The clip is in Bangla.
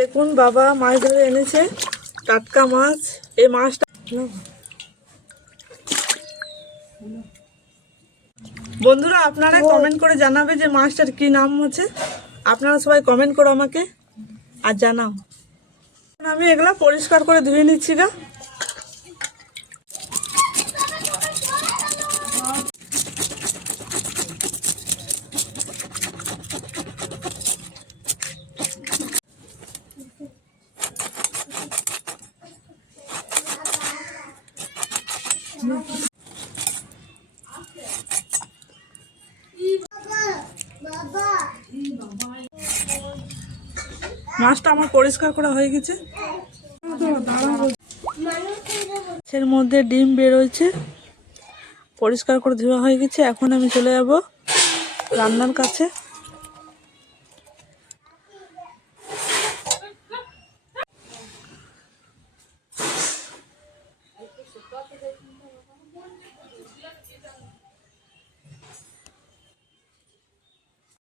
দেখুন বাবা মাছ ধরে এনেছে, টাটকা মাছ। এই মাছটা বন্ধুরা আপনারা কমেন্ট করে জানাবে যে মাছটার কি নাম হচ্ছে। আপনারা সবাই কমেন্ট করো আমাকে আর জানাও। আমি এগুলা পরিষ্কার করে ধুয়ে নিচ্ছি গা। মাছটা আমার পরিষ্কার করা হয়ে গেছে। এর মধ্যে ডিম বেরোচ্ছে, পরিষ্কার করে ধোয়া হয়ে গেছে। এখন আমি চলে যাব রান্নার কাছে।